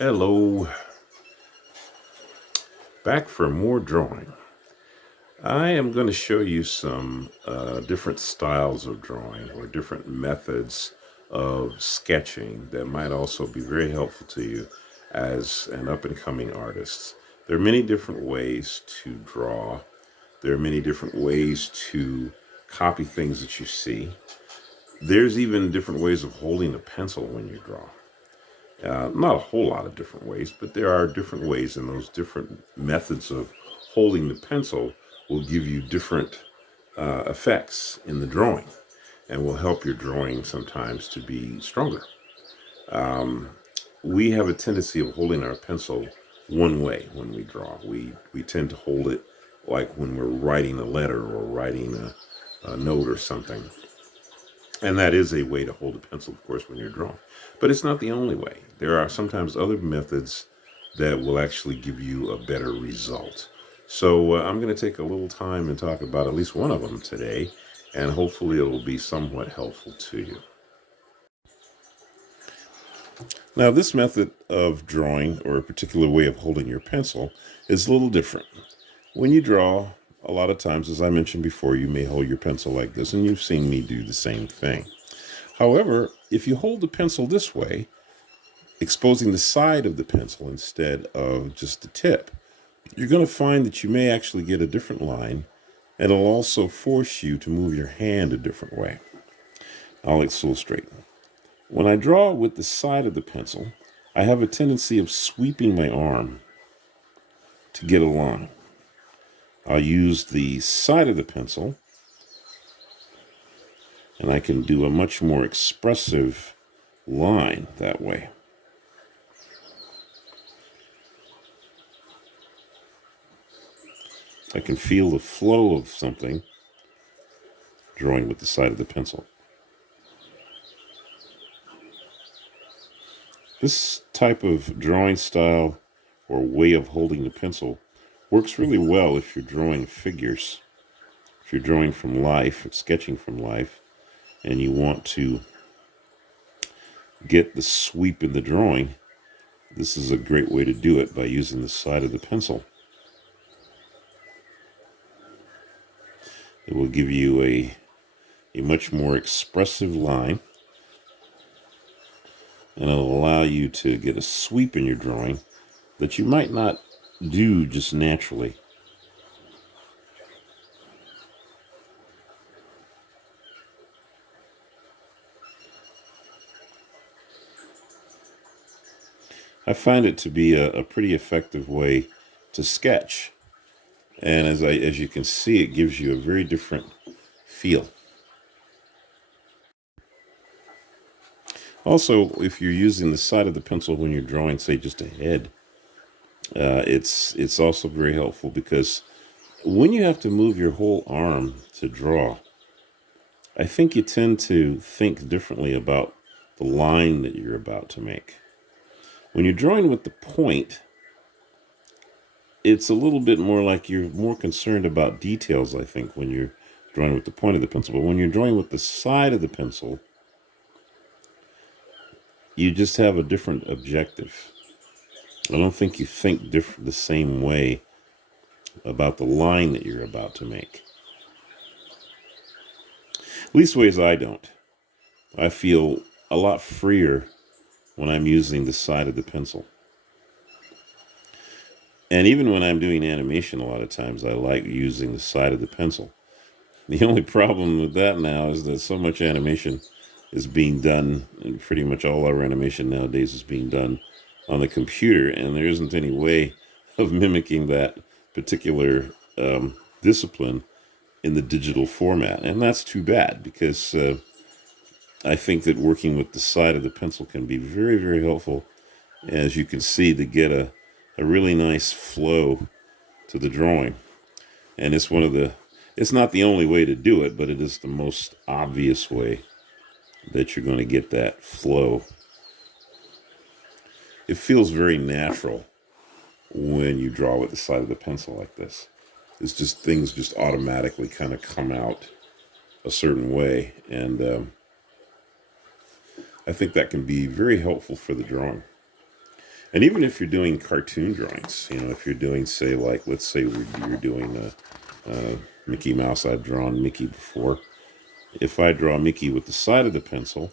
Hello, back for more drawing. I am going to show you some different styles of drawing or different methods of sketching that might also be very helpful to you as an up and coming artist. There are many different ways to draw. There are many different ways to copy things that you see. There's even different ways of holding a pencil when you draw. Not a whole lot of different ways, but there are different ways, and those different methods of holding the pencil will give you different effects in the drawing and will help your drawing sometimes to be stronger. Um, we have a tendency of holding our pencil one way when we draw. We tend to hold it like when we're writing a letter or writing a note or something. And that is a way to hold a pencil, of course, when you're drawing. But it's not the only way. There are sometimes other methods that will actually give you a better result. So I'm going to take a little time and talk about at least one of them today, and hopefully it'll be somewhat helpful to you. Now, this method of drawing, or a particular way of holding your pencil, is a little different. When you draw, a lot of times, as I mentioned before, you may hold your pencil like this, and you've seen me do the same thing. However, if you hold the pencil this way, exposing the side of the pencil instead of just the tip, you're going to find that you may actually get a different line, and it'll also force you to move your hand a different way. I'll illustrate. When I draw with the side of the pencil, I have a tendency of sweeping my arm to get a line. I'll use the side of the pencil, and I can do a much more expressive line that way. I can feel the flow of something drawing with the side of the pencil. This type of drawing style or way of holding the pencil works really well if you're drawing figures, if you're drawing from life, sketching from life, and you want to get the sweep in the drawing. This is a great way to do it by using the side of the pencil. It will give you a much more expressive line, and it'll allow you to get a sweep in your drawing that you might not do just naturally. I find it to be a pretty effective way to sketch, and as you can see, it gives you a very different feel. Also, if you're using the side of the pencil when you're drawing, say, just a head, it's also very helpful because when you have to move your whole arm to draw, I think you tend to think differently about the line that you're about to make. When you're drawing with the point, it's a little bit more like you're more concerned about details, I think, when you're drawing with the point of the pencil. But when you're drawing with the side of the pencil, you just have a different objective. I don't think you think the same way about the line that you're about to make. Leastways, I don't. I feel a lot freer when I'm using the side of the pencil. And even when I'm doing animation, a lot of times I like using the side of the pencil. The only problem with that now is that so much animation is being done, and pretty much all our animation nowadays is being done on the computer, and there isn't any way of mimicking that particular discipline in the digital format. And that's too bad, because I think that working with the side of the pencil can be very, very helpful, as you can see, to get a really nice flow to the drawing. And it's not the only way to do it, but it is the most obvious way that you're going to get that flow. It feels very natural when you draw with the side of the pencil like this. It's just things just automatically kind of come out a certain way, and I think that can be very helpful for the drawing. And even if you're doing cartoon drawings, if you're doing, say, like, let's say you're doing Mickey Mouse. I've drawn Mickey before. If I draw Mickey with the side of the pencil,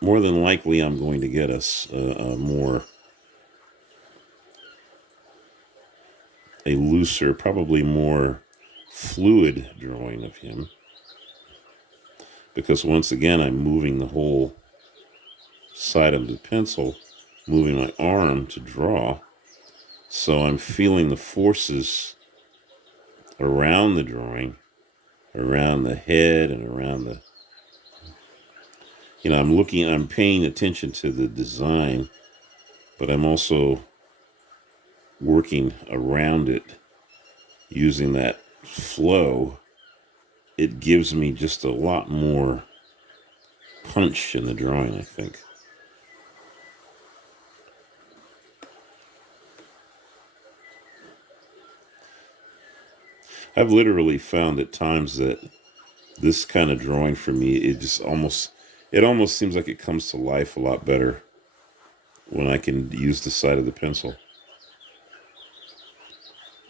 more than likely I'm going to get a looser, probably more fluid drawing of him. Because once again, I'm moving the whole side of the pencil, moving my arm to draw. So I'm feeling the forces around the drawing, around the head and around I'm paying attention to the design, but I'm also working around it using that flow. It gives me just a lot more punch in the drawing, I think. I've literally found at times that this kind of drawing for me, it almost seems like it comes to life a lot better when I can use the side of the pencil.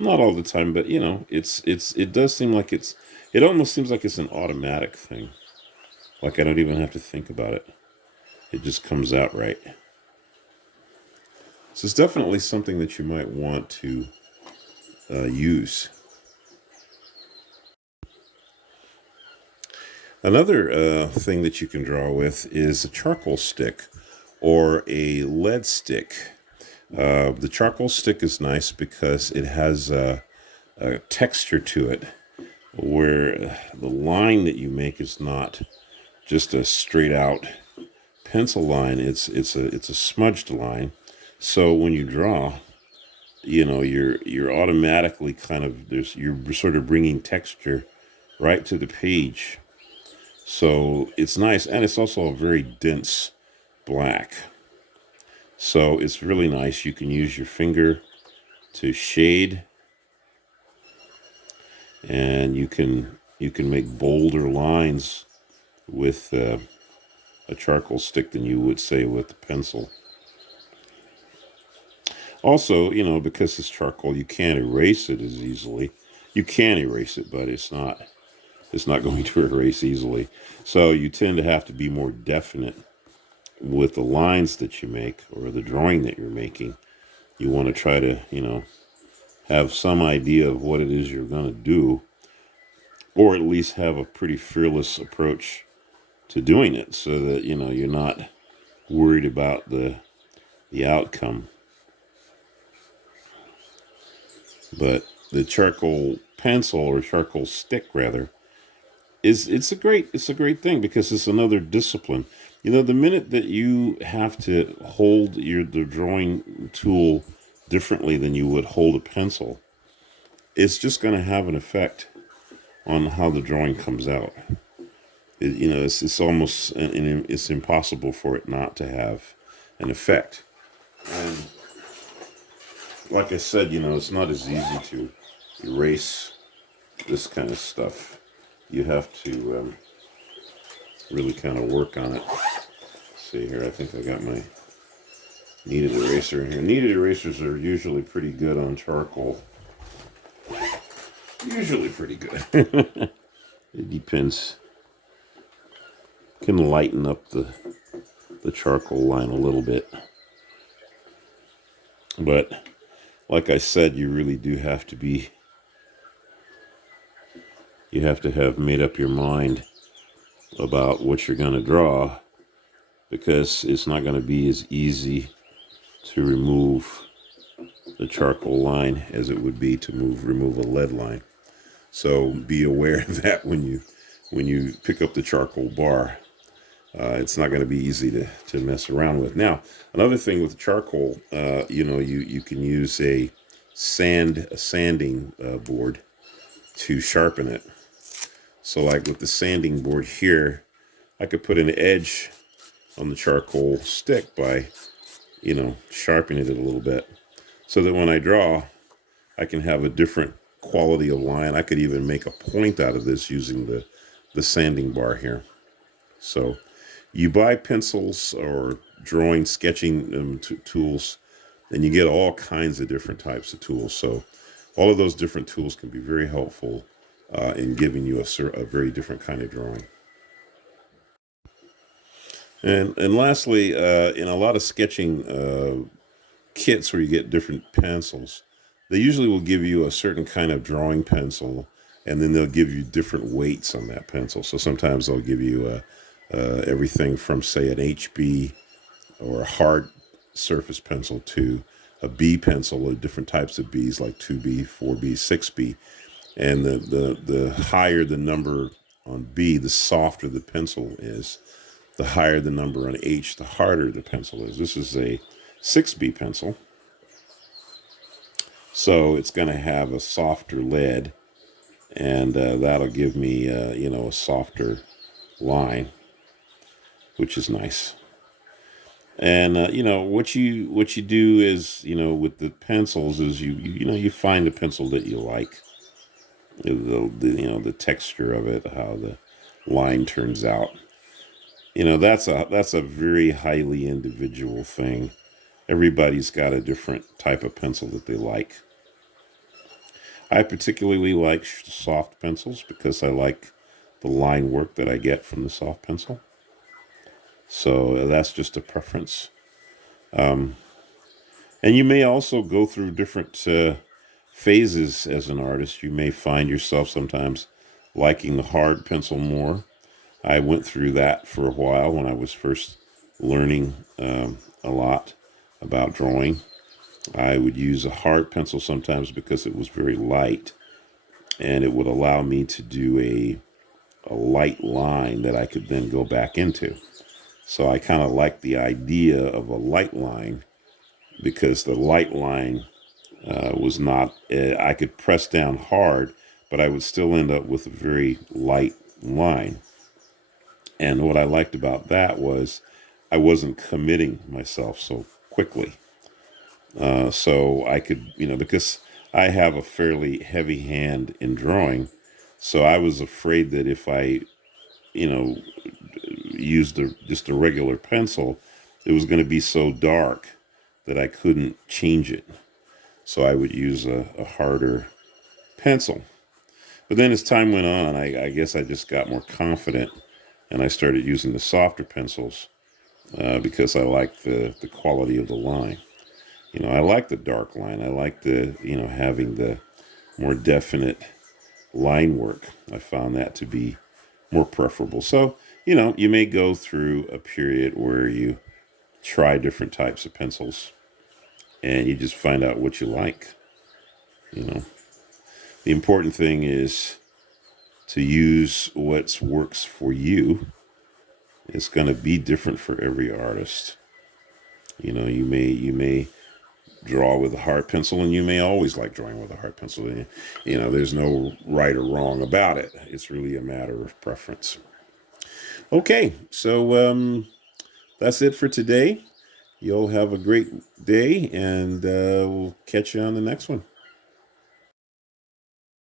Not all the time, but it does seem like it almost seems like it's an automatic thing. Like I don't even have to think about it. It just comes out right. So it's definitely something that you might want to use. Another thing that you can draw with is a charcoal stick or a lead stick. The charcoal stick is nice because it has a texture to it where the line that you make is not just a straight out pencil line. It's a smudged line. So when you draw, you're automatically you're sort of bringing texture right to the page. So it's nice, and it's also a very dense black. So it's really nice. You can use your finger to shade, and you can make bolder lines with a charcoal stick than you would, say, with a pencil. Also, because it's charcoal, you can't erase it as easily. You can erase it, but it's not going to erase easily. So you tend to have to be more definite with the lines that you make or the drawing that you're making. You want to try to, have some idea of what it is you're going to do, or at least have a pretty fearless approach to doing it so that, you're not worried about the outcome. But the charcoal pencil, or charcoal stick rather, it's a great thing because it's another discipline. The minute that you have to hold the drawing tool differently than you would hold a pencil, it's just going to have an effect on how the drawing comes out. It's almost it's impossible for it not to have an effect. And like I said, it's not as easy to erase this kind of stuff. You have to really kind of work on it. See here, I think I got my kneaded eraser in here. Kneaded erasers are usually pretty good on charcoal. Usually pretty good. It depends. Can lighten up the charcoal line a little bit. But like I said, you really do have to have made up your mind about what you're going to draw, because it's not going to be as easy to remove the charcoal line as it would be to remove a lead line. So be aware of that when you pick up the charcoal bar. It's not going to be easy to mess around with. Now, another thing with charcoal, you can use a sanding board to sharpen it. So like with the sanding board here, I could put an edge on the charcoal stick by, sharpening it a little bit, so that when I draw, I can have a different quality of line. I could even make a point out of this using the sanding bar here. So you buy pencils or drawing, sketching tools, and you get all kinds of different types of tools. So all of those different tools can be very helpful in giving you a very different kind of drawing. And lastly, in a lot of sketching kits where you get different pencils, they usually will give you a certain kind of drawing pencil, and then they'll give you different weights on that pencil. So sometimes they'll give you everything from, say, an HB or a hard surface pencil to a B pencil, or different types of Bs like 2B, 4B, 6B. And the higher the number on B, the softer the pencil is. The higher the number on H, the harder the pencil is. This is a 6B pencil, so it's going to have a softer lead, and that'll give me, a softer line, which is nice. And what you do is, with the pencils is you find a pencil that you like, the texture of it, how the line turns out. That's a very highly individual thing. Everybody's got a different type of pencil that they like. I particularly like soft pencils because I like the line work that I get from the soft pencil. So that's just a preference. And you may also go through different phases as an artist. You may find yourself sometimes liking the hard pencil more. I went through that for a while when I was first learning a lot about drawing. I would use a hard pencil sometimes because it was very light, and it would allow me to do a light line that I could then go back into. So I kind of like the idea of a light line, because the light line was not, I could press down hard, but I would still end up with a very light line. And what I liked about that was I wasn't committing myself so quickly. So I could, because I have a fairly heavy hand in drawing, so I was afraid that if I, used just a regular pencil, it was going to be so dark that I couldn't change it. So I would use a harder pencil. But then as time went on, I guess I just got more confident, and I started using the softer pencils because I liked the quality of the line. I like the dark line. I like having the more definite line work. I found that to be more preferable. So, you may go through a period where you try different types of pencils and you just find out what you like. The important thing is to use what works for you. It's going to be different for every artist. You may draw with a hard pencil, and you may always like drawing with a hard pencil. There's no right or wrong about it. It's really a matter of preference. Okay, so that's it for today. You'll have a great day, and we'll catch you on the next one.